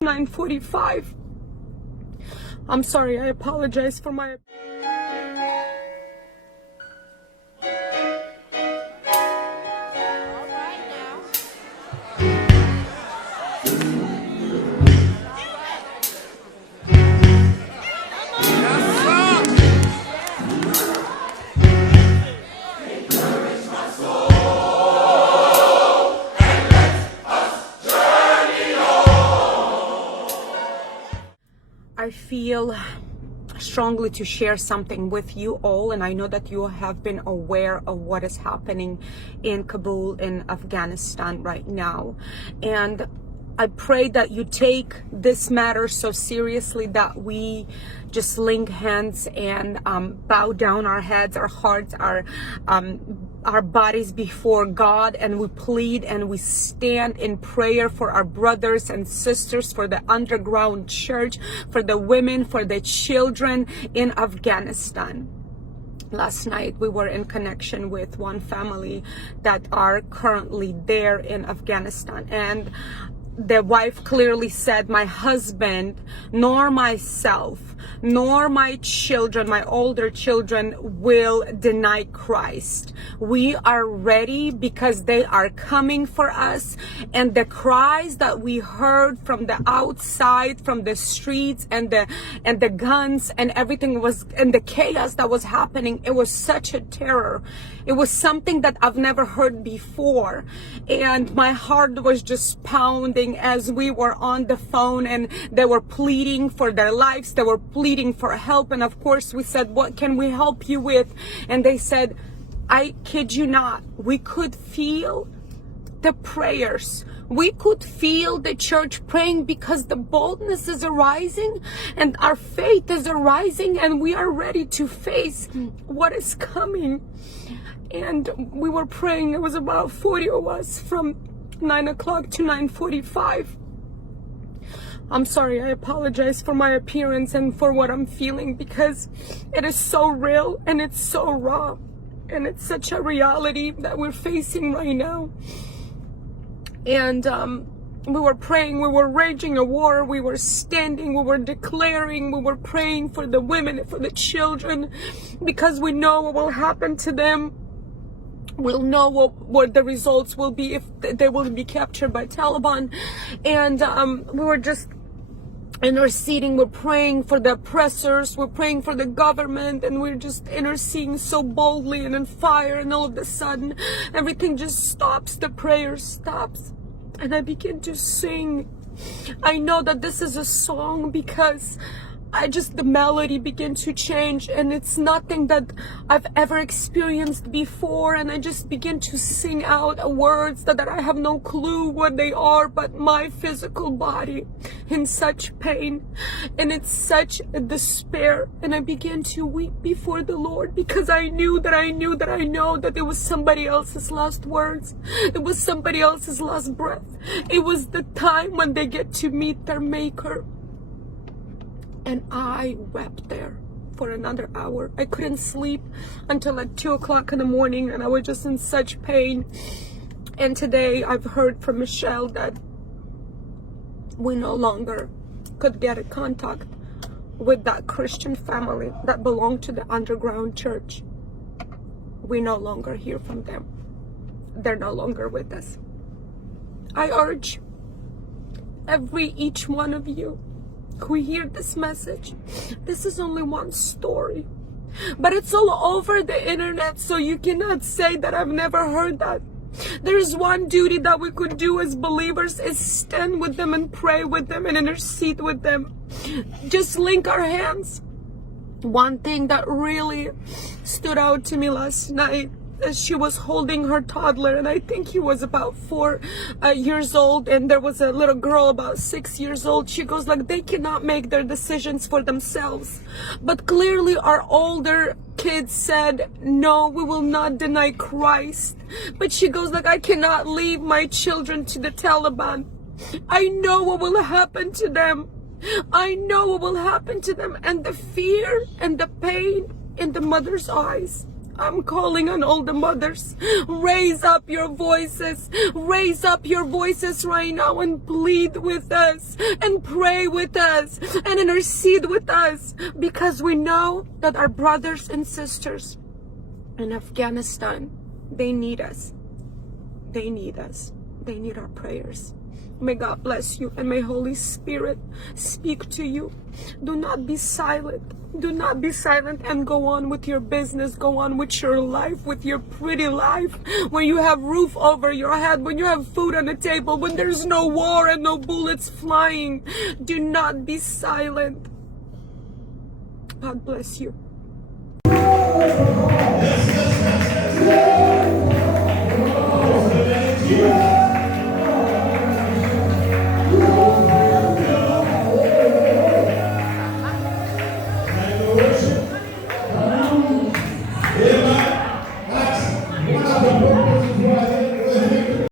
9:45. I'm sorry, I apologize for my... I feel strongly to share something with you all, and I know that you have been aware of what is happening in Kabul in Afghanistan right now, and I pray that you take this matter so seriously that we just link hands and bow down our heads, our hearts, our bodies before God, and we plead and we stand in prayer for our brothers and sisters, for the underground church, for the women, for the children in Afghanistan. Last night we were in connection with one family that are currently there in Afghanistan, and the wife clearly said, my husband, nor myself, nor my children, my older children, will deny Christ. We are ready because they are coming for us. And the cries that we heard from the outside, from the streets, and the guns and everything was, and the chaos that was happening, it was such a terror. It was something that I've never heard before. And my heart was just pounding as we were on the phone, and they were pleading for their lives. They were pleading for help. And of course we said, what can we help you with? And they said, I kid you not, we could feel the prayers. We could feel the church praying because the boldness is arising and our faith is arising, and we are ready to face what is coming. And we were praying. It was about 40 of us from 9 o'clock to 9:45. I'm sorry, I apologize for my appearance and for what I'm feeling, because it is so real and it's so raw, and it's such a reality that we're facing right now. And we were praying, we were raging a war, we were standing, we were declaring, we were praying for the women, for the children, because we know what will happen to them. We'll know what the results will be if they will be captured by Taliban. And we were just interceding. We're praying for the oppressors, we're praying for the government, and we're just interceding so boldly and in fire. And all of a sudden everything just stops. The prayer stops, and I begin to sing. I know that this is a song because the melody began to change, and it's nothing that I've ever experienced before. And I just begin to sing out words that I have no clue what they are, but my physical body in such pain, and it's such a despair. And I began to weep before the Lord, because I know that it was somebody else's last words. It was somebody else's last breath. It was the time when they get to meet their Maker. And I wept there for another hour. I couldn't sleep until like 2 o'clock in the morning, and I was just in such pain. And today I've heard from Michelle that we no longer could get in contact with that Christian family that belonged to the underground church. We no longer hear from them. They're no longer with us. I urge each one of you who hear this message, this is only one story, but it's all over the internet, so you cannot say that I've never heard that. There's one duty that we could do as believers, is stand with them and pray with them and intercede with them. Just link our hands. One thing that really stood out to me last night, as she was holding her toddler, and I think he was about 4 years old, and there was a little girl about 6 years old. She goes like, they cannot make their decisions for themselves. But clearly our older kids said, no, we will not deny Christ. But she goes like, I cannot leave my children to the Taliban. I know what will happen to them. I know what will happen to them. And the fear and the pain in the mother's eyes, I'm calling on all the mothers. Raise up your voices. Raise up your voices right now and plead with us and pray with us and intercede with us, because we know that our brothers and sisters in Afghanistan, they need us. They need us. They need our prayers. May God bless you, and may Holy Spirit speak to you. Do not be silent. Do not be silent, and go on with your business. Go on with your life, with your pretty life. When you have roof over your head, when you have food on the table, when there's no war and no bullets flying. Do not be silent. God bless you.